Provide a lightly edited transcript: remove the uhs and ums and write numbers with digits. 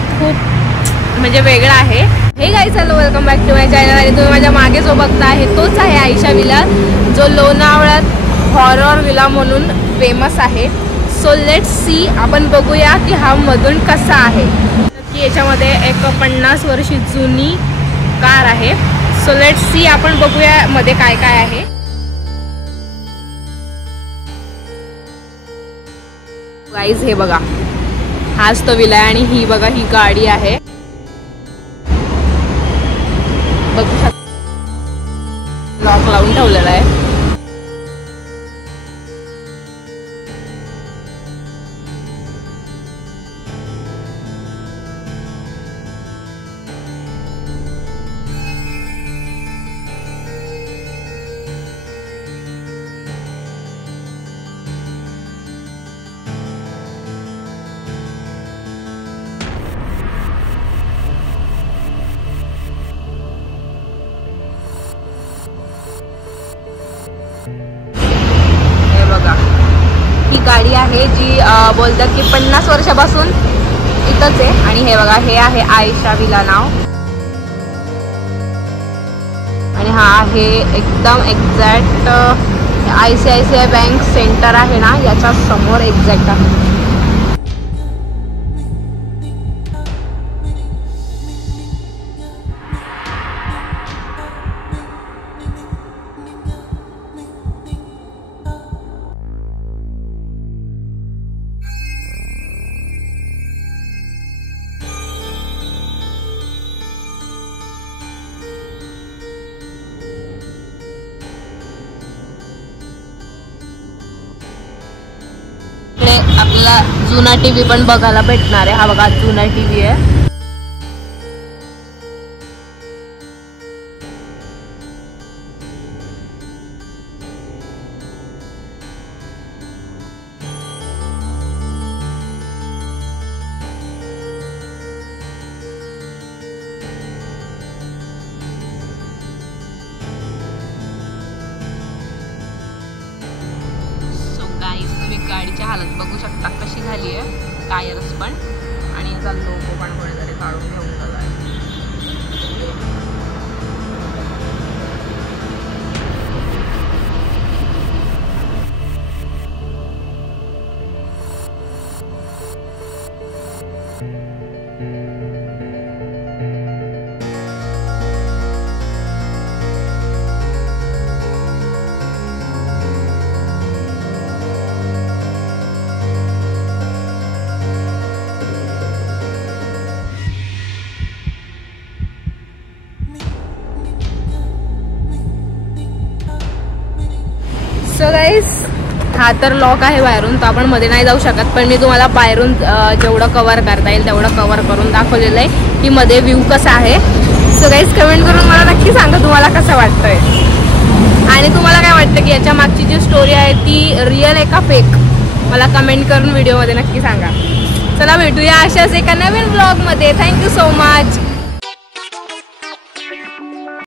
ब्लॉग खूप म्हणजे वेगळा आहे। Hey guys hello welcome back to my channel. आणि तुम्ही माझ्या मागे जो बघता आहे तोच आहे आयशा विला, जो लोणावळ्यात हॉरर विला म्हणून फेमस आहे। सो लेट्स सी, आपण बघूया की हा मधून कसा आहे। की याच्यामध्ये एक 50 वर्षी जुनी कार आहे। सो लेट्स सी, आपण बघूया मध्ये काय काय आहे। गाईज हे बघा, हाच तो विला आहे आणि ही बघा ही गाडी आहे, बघू शकता लॉक लावून ठेवलेला आहे। ही गाडी आहे जी बोलतात की 50 वर्षापासून इथंच आहे। आणि हे बघा, हे आहे आयशा विला नाव। आणि हा आहे एकदम एक्झॅक्ट ICICI बँक सेंटर आहे ना, याच्या समोर एक्झॅक्ट आहे। आपल्याला जुना टीव्ही पण बघायला भेटणार आहे। हा बघा जुना टीव्ही आहे। तुम्ही गाडीची हालत बघू शकता कशी झाली आहे, टायर्स पण, आणि याचा लोगो पण कोणीतरी काढून घेऊन गेला आहे। सो गाईज, हा तर लॉक आहे बाहेरून, तर आपण मध्ये नाही जाऊ शकत, पण मी तुम्हाला बाहेरून जेवढं कव्हर करता येईल तेवढं कव्हर करून दाखवलेलं आहे की मध्ये व्ह्यू कसा आहे। सो गाईज, कमेंट करून मला नक्की सांगा तुम्हाला कसं वाटतंय, आणि तुम्हाला काय वाटतं की याच्या मागची जी स्टोरी आहे ती रिअल आहे का फेक, मला कमेंट करून व्हिडिओमध्ये नक्की सांगा। चला भेटूया अशाच एका नवीन ब्लॉगमध्ये। Thank you so much.